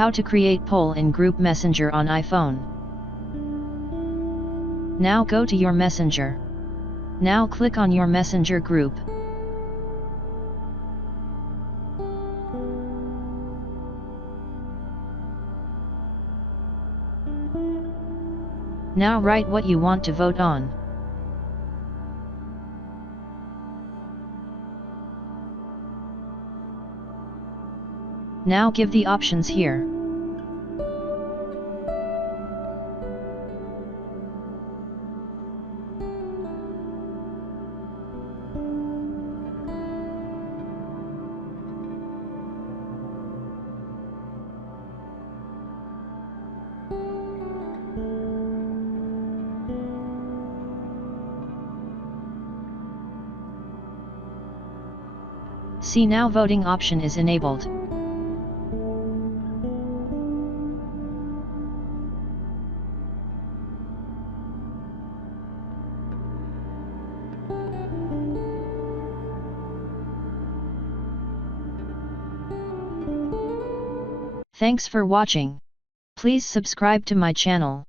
How to create poll in Group Messenger on iPhone. Now go to your Messenger. Now click on your Messenger group. Now write what you want to vote on. Now give the options here. See, now voting option is enabled. Thanks for watching. Please subscribe to my channel.